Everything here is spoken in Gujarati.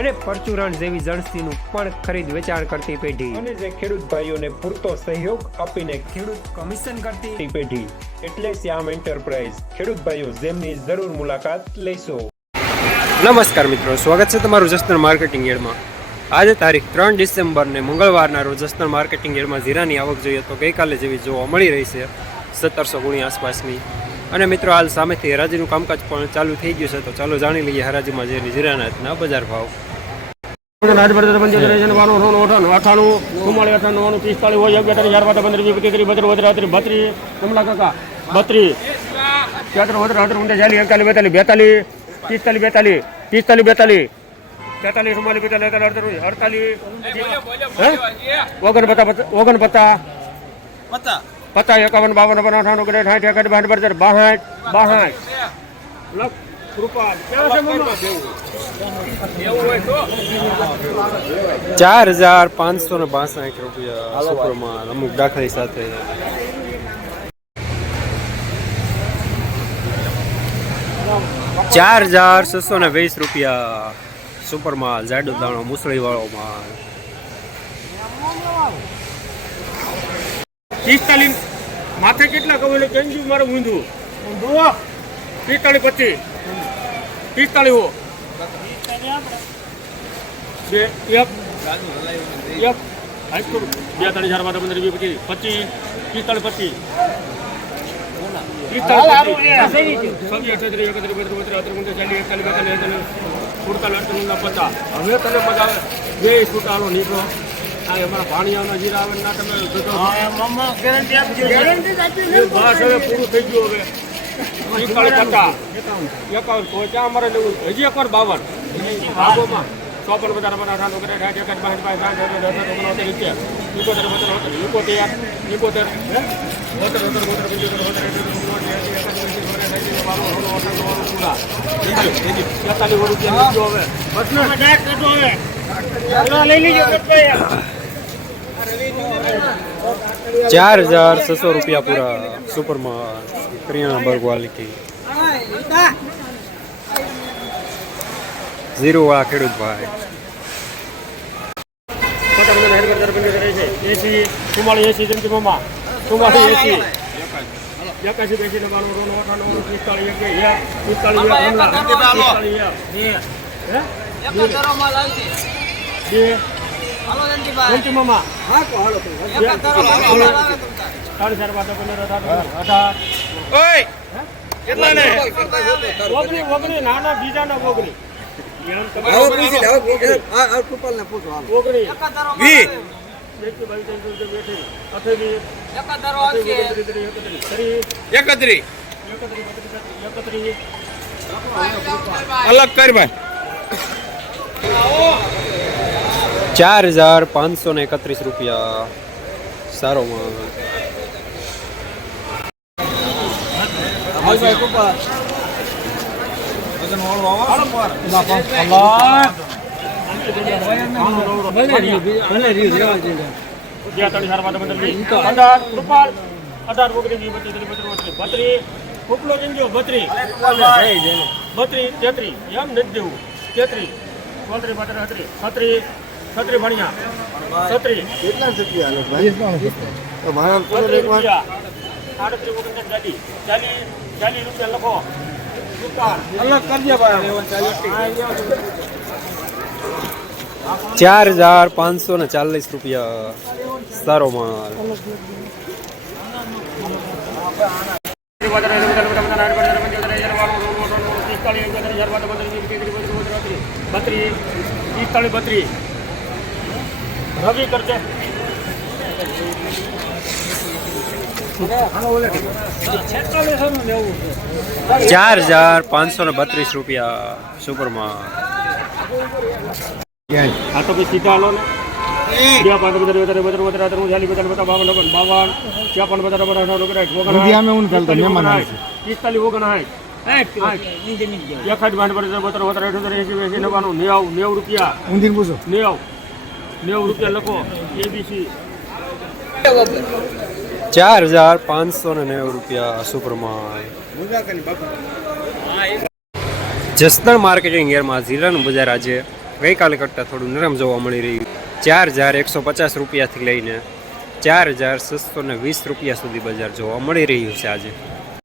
અને પરચુરણ જેવી જણસીનું પણ ખરીદ વેચાણ કરતી પેઢી. અને જે ખેડૂત ભાઈઓને પૂરતો સહયોગ આપીને ખેડૂત કમિશન કરતી પેઢી. એટલે શ્યામ એન્ટરપ્રાઇઝ. ખેડૂત ભાઈઓ જેમની જરૂર મુલાકાત લેશો. નમસ્કાર મિત્રો સ્વાગત છે તમારું જસ્તન માર્કેટિંગ એડમાં. આજે તારીખ ત્રણ ડિસેમ્બર ને મંગળવારના રોજ જસદણ માર્કેટિંગ યાર્ડમાં જીરાની આવક જોઈએ તો ગઈકાલે જેવી જોવા મળી રહી છે. સત્તરસો ગુણી આસપાસની. અને મિત્રો હાલ સામેથી હરાજીનું કામકાજ પણ ચાલુ થઈ ગયું છે. તો ચાલો જાણી લઈએ હરાજીમાં જે નિજરાનાથના બજાર ભાવ. ઓગણ પત્તા ઓગણ પતા પતા એકાવન બાવન બાવન અઠાણું કરે સાઠ એકાઠ બાઠ ક્યાં છે મમ્મા? ચાર હજાર પાંચસો ને બાસઠ રૂપિયા સુપરમાં અમુક દાખલી સાથે. ચાર હજાર છસો ને વીસ રૂપિયા સુપર માલ જાડો દાણો મુસળી વાળો માલ પિસ્તાલીસ. માથે કેટલા કહું એટલે કેમ મારે ઊંધું. પિસ્તાલીસ પચીસ પિસ્તાલીસ હો. બે એક. એક. હાઈસ્કૂલ બે ત્રણ ચાર પાંચ પંદર વીસ પચીસ પચીસ. પિસ્તાલીસ પચીસ. હવે તને મજા આવે. બે છૂટાનો નીકળો. હજી એકવાર બાવન. ચોપન બધા કરે. સાઠ એકાદ બાસઠ બાસઠ સાઠ અઠાર અઠાર ઓગણસિત્તેર સિત્તેર એકોતેર બોતેર બોતેર એકોતેર એકોતેર હે? બોતેર બોતેર થઈ ગયું. તેતાલીસ રૂપિયા લીધો હવે. બસ ને ચાર હજાર છસો રૂપિયા પૂરા સુપર માલ કરિયાણા બર્ગ ક્વોલિટી ઝીરો વાળા ખેડૂત ભાઈ એસી ચુમ્માળીસ એસી જેમ કે મમ્મા ચુમ્માળીસ એસી એકાસી બેસી ને બાણું રોનો અઠાણું પિસ્તાળીસ એક એક પિસ્તાળીસ એક હમણાં પિસ્તાળીસ એક બે હે બે કે મમ્મા સાડી ચાર પંદર અઢાર. ઓગણી ઓગણી નાના ઓગણી. એકત્રીસ અલગ કર ભાઈ. ચાર હજાર પાંચસો ને એકત્રીસ રૂપિયા. સારો બત્રીસ તેત્રીસ એમ નથી દેવું તેત્રીસ ચોત્રીસ બત્રીસ છત્રીસ છત્રીસ ભણ્યા છત્રીસ છત્રીસ રૂપિયા આડત્રીસ ઓગણત્રીસ ચાલીસ ચાલીસ ચાલીસ રૂપિયા લખો રૂપાલ અલગ કરજે ભાઈ ચાર હજાર પાંચસો ને ચાલીસ રૂપિયા સારો માલ બત્રીસ પિસ્તાળીસ બત્રીસ રવિ કરજે ચાર હજાર પાંચસો ને બત્રીસ રૂપિયા સુપરમાં હા તો ભાઈ સીધા હાલો ને બે પાંચ બધા વધારે વધારે વધારે વધારે ચાલીસ બધા બધા બાવન ઓગણ બાવન ત્યાપન બધા બધા ઓગણ ઊંધી અમે ઊન ખાલતા, મહેમાન. પિસ્તાલીસ ઓગણ એક એકાઠ બાઠ બધા વધારે વધારે નેવું નેવું રૂપિયા ઊંધીને પૂછો નેવું નેવું રૂપિયા લખો. એબીસી ચાર હજાર પાંચસો ને નેવું રૂપિયા સુપ્રમાણ જસદણ માર્કેટિંગ એરમાં જીરાનું બજાર આજે ગઈકાલે કરતાં થોડું નરમ જોવા મળી રહ્યું. ચાર હજાર એકસો પચાસ રૂપિયાથી લઈને ચાર હજાર છસો ને વીસ રૂપિયા સુધી બજાર જોવા મળી રહ્યું છે આજે.